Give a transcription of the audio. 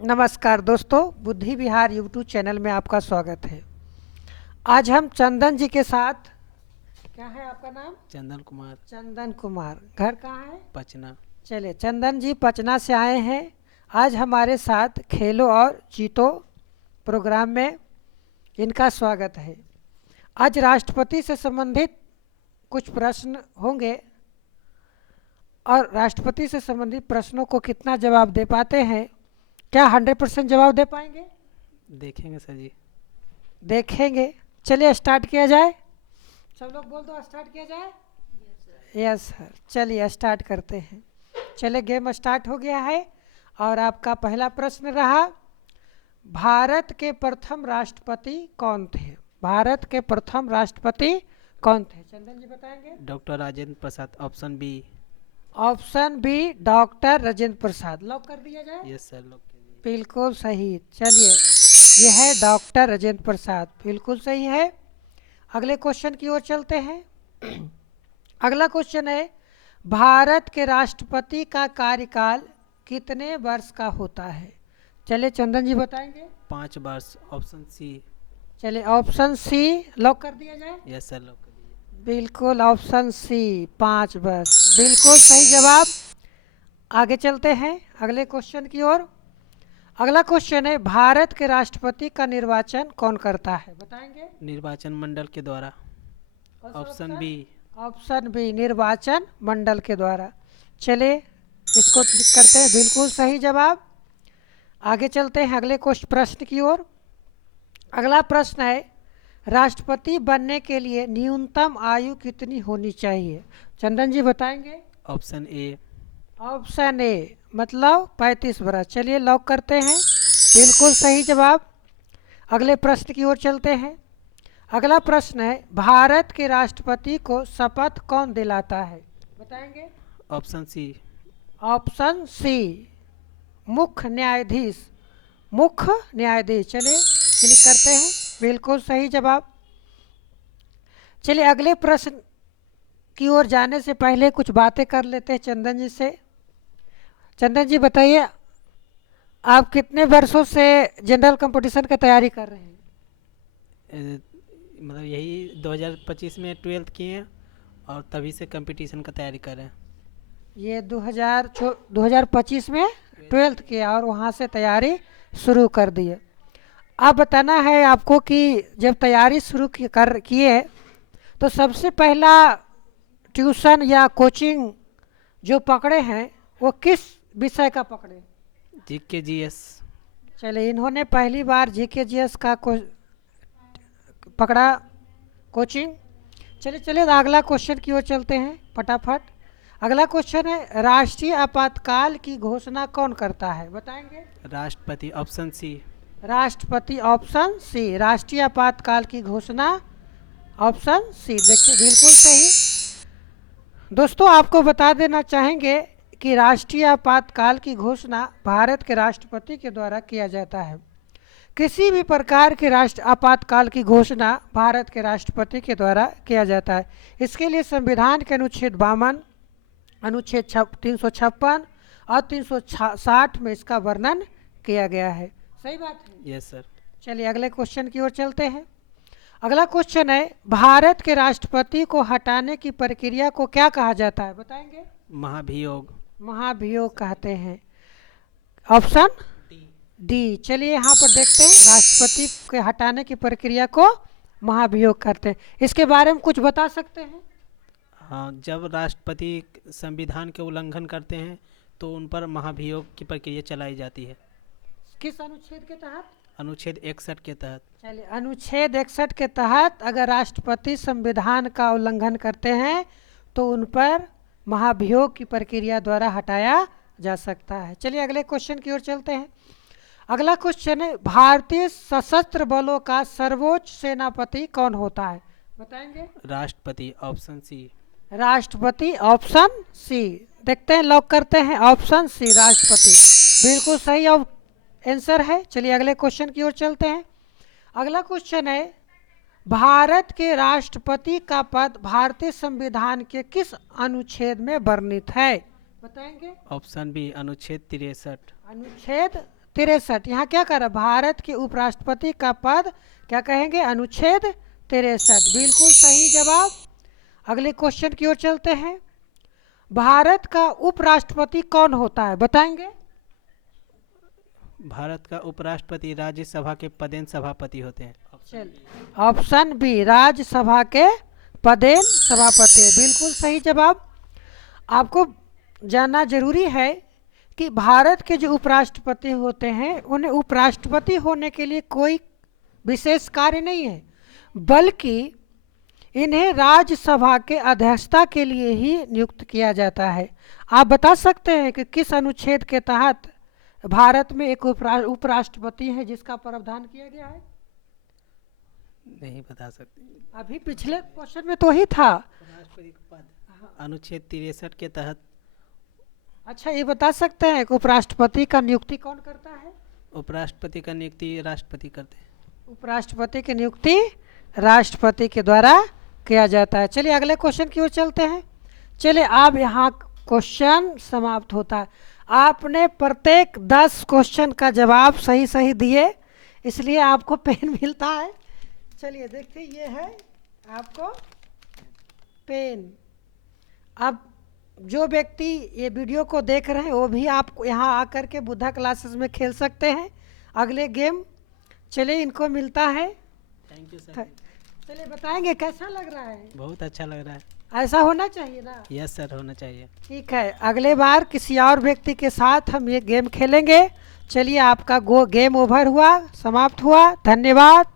नमस्कार दोस्तों, बुद्धि विहार यूट्यूब चैनल में आपका स्वागत है। आज हम चंदन जी के साथ, क्या है आपका नाम? चंदन कुमार। चंदन कुमार। घर कहाँ है? पचना। चलिए, चंदन जी पटना से आए हैं। आज हमारे साथ खेलो और जीतो प्रोग्राम में इनका स्वागत है। आज राष्ट्रपति से संबंधित कुछ प्रश्न होंगे और राष्ट्रपति से संबंधित प्रश्नों को कितना जवाब दे पाते हैं, क्या 100% जवाब दे पाएंगे? देखेंगे सर जी। देखेंगे। चलिए स्टार्ट किया जाए। सब लोग बोल दो, स्टार्ट किया जाए। यस सर, चलिए स्टार्ट करते हैं। चलिए, गेम स्टार्ट हो गया है और आपका पहला प्रश्न रहा, भारत के प्रथम राष्ट्रपति कौन थे? भारत के प्रथम राष्ट्रपति कौन थे? चंदन जी बताएंगे। Doctor Rajendra Prasad, option B. Option B doctor Rajendra Prasad. Lock कर दिया जाए। यस सर, लोग के लिए। बिल्कुल सही। चलिए, यह है डॉक्टर राजेंद्र प्रसाद, बिल्कुल सही है। अगले क्वेश्चन की ओर चलते हैं। अगला क्वेश्चन है, भारत के राष्ट्रपति का कार्यकाल कितने वर्ष का होता है? चलिए चंदन जी बताएंगे। 5 वर्ष, ऑप्शन सी। चलिए ऑप्शन सी लॉक कर दिया जाए। यस सर, लोग के लिए। बिल्कुल ऑप्शन सी 5 वर्ष, बिल्कुल सही जवाब। आगे चलते हैं अगले क्वेश्चन की ओर। अगला क्वेश्चन है, भारत के राष्ट्रपति का निर्वाचन कौन करता है? बताएंगे। निर्वाचन मंडल के द्वारा, ऑप्शन बी। ऑप्शन बी निर्वाचन मंडल के द्वारा। चलिए इसको क्लिक करते हैं, बिल्कुल सही जवाब। आगे चलते हैं अगले प्रश्न की ओर। अगला प्रश्न है, राष्ट्रपति बनने के लिए न्यूनतम आयु कितनी होनी चाहिए? चंदन जी बताएंगे। Option A. ऑप्शन ए मतलब 35 वर्ष। चलिए लॉक करते हैं, बिल्कुल सही जवाब। अगले प्रश्न की ओर चलते हैं। अगला प्रश्न है, भारत के राष्ट्रपति को शपथ कौन दिलाता है? बताएंगे। Option C. ऑप्शन सी मुख्य न्यायाधीश। मुख्य न्यायाधीश। चलिए क्लिक करते हैं, बिल्कुल सही जवाब। चलिए अगले प्रश्न की ओर जाने से पहले कुछ बातें कर लेते हैं चंदन जी से। चंदन जी बताइए, आप कितने वर्षों से जनरल कंपटीशन की तैयारी कर रहे हैं? मतलब यही 2025 में 12th किए हैं और तभी से कंपटीशन का तैयारी कर रहे हैं। ये 2025 में 12th किया और वहाँ से तैयारी शुरू कर दी है। अब बताना है आपको कि जब तैयारी शुरू किए तो सबसे पहला ट्यूशन या कोचिंग जो पकड़े हैं वो किस विषय का पकड़े? GK GS. चलिए, इन्होंने पहली बार जीके जीएस का पकड़ा कोचिंग। चलिए चलिए अगला क्वेश्चन की ओर चलते हैं फटाफट। अगला क्वेश्चन है, राष्ट्रीय आपातकाल की घोषणा कौन करता है? बताएंगे। राष्ट्रपति, ऑप्शन सी। राष्ट्रपति ऑप्शन सी, राष्ट्रीय आपातकाल की घोषणा ऑप्शन सी। देखिए बिल्कुल सही। दोस्तों आपको बता देना चाहेंगे कि राष्ट्रीय आपातकाल की घोषणा भारत के राष्ट्रपति के द्वारा किया जाता है। किसी भी प्रकार के राष्ट्र आपातकाल की घोषणा भारत के राष्ट्रपति के द्वारा किया जाता है। इसके लिए संविधान के अनुच्छेद 52, अनुच्छेद 356 और 360 में इसका वर्णन किया गया है। सही बात है। Yes sir. चलिए अगले क्वेश्चन की ओर चलते हैं। अगला क्वेश्चन है, भारत के राष्ट्रपति को हटाने की प्रक्रिया को क्या कहा जाता है? बताएंगे। महाभियोग। महाभियोग कहते हैं। Option D. चलिए यहाँ पर देखते हैं, राष्ट्रपति के हटाने की प्रक्रिया को महाभियोग करते हैं। इसके बारे में कुछ बता सकते हैं? हाँ, जब राष्ट्रपति संविधान के उल्लंघन करते हैं तो उन पर महाभियोग की प्रक्रिया चलाई जाती है। किस अनुच्छेद के तहत? अनुच्छेद 61 के तहत। चलिए, अनुच्छेद 61 के तहत अगर राष्ट्रपति संविधान का उल्लंघन करते हैं तो उन पर महाभियोग की प्रक्रिया द्वारा हटाया जा सकता है। चलिए अगले क्वेश्चन की ओर चलते हैं। अगला क्वेश्चन है, भारतीय सशस्त्र बलों का सर्वोच्च सेनापति कौन होता है? बताएंगे। राष्ट्रपति, ऑप्शन सी। राष्ट्रपति ऑप्शन सी। देखते हैं, लॉक करते हैं ऑप्शन सी राष्ट्रपति, बिल्कुल सही आंसर है। चलिए अगले क्वेश्चन की ओर चलते हैं। अगला क्वेश्चन है, भारत के राष्ट्रपति का पद भारतीय संविधान के किस अनुच्छेद में वर्णित है? बताएंगे। ऑप्शन बी, अनुच्छेद 63। अनुच्छेद 63। यहाँ क्या कर रहा है, भारत के उपराष्ट्रपति का पद क्या कहेंगे, अनुच्छेद 63, बिल्कुल सही जवाब। अगले क्वेश्चन की ओर चलते हैं। भारत का उपराष्ट्रपति कौन होता है, बताएंगे? भारत का उपराष्ट्रपति राज्यसभा के पदेन सभापति होते हैं। चलिए, ऑप्शन बी, राज्यसभा के पदेन सभापति, बिल्कुल सही जवाब। आपको जानना जरूरी है कि भारत के जो उपराष्ट्रपति होते हैं उन्हें उपराष्ट्रपति होने के लिए कोई विशेष कार्य नहीं है, बल्कि इन्हें राज्यसभा के अध्यक्षता के लिए ही नियुक्त किया जाता है। आप बता सकते हैं कि किस अनुच्छेद के तहत भारत में एक उपराष्ट्रपति है जिसका प्रावधान किया गया है? नहीं बता सकते। अभी पिछले क्वेश्चन में तो ही था। राष्ट्रपति का पद अनुच्छेद 63 के तहत। अच्छा, ये बता सकते हैं कि उपराष्ट्रपति का नियुक्ति कौन करता है? उपराष्ट्रपति का नियुक्ति राष्ट्रपति करते हैं। उपराष्ट्रपति की नियुक्ति राष्ट्रपति के द्वारा किया जाता है। चलिए अगले क्वेश्चन की ओर चलते हैं। चलिए, अब यहाँ क्वेश्चन समाप्त होता है। आपने प्रत्येक 10 क्वेश्चन का जवाब सही सही दिए, इसलिए आपको पेन मिलता है। चलिए देखते, ये है आपको पेन। अब जो व्यक्ति ये वीडियो को देख रहे हैं वो भी आप यहाँ आकर के बुद्धा क्लासेस में खेल सकते हैं अगले गेम। चलिए, इनको मिलता है। Thank you sir. चलिए बताएंगे कैसा लग रहा है? बहुत अच्छा लग रहा है। ऐसा होना चाहिए ना? यस सर, होना चाहिए। ठीक है, अगले बार किसी और व्यक्ति के साथ हम ये गेम खेलेंगे। चलिए, आपका गेम ओवर हुआ, समाप्त हुआ। धन्यवाद।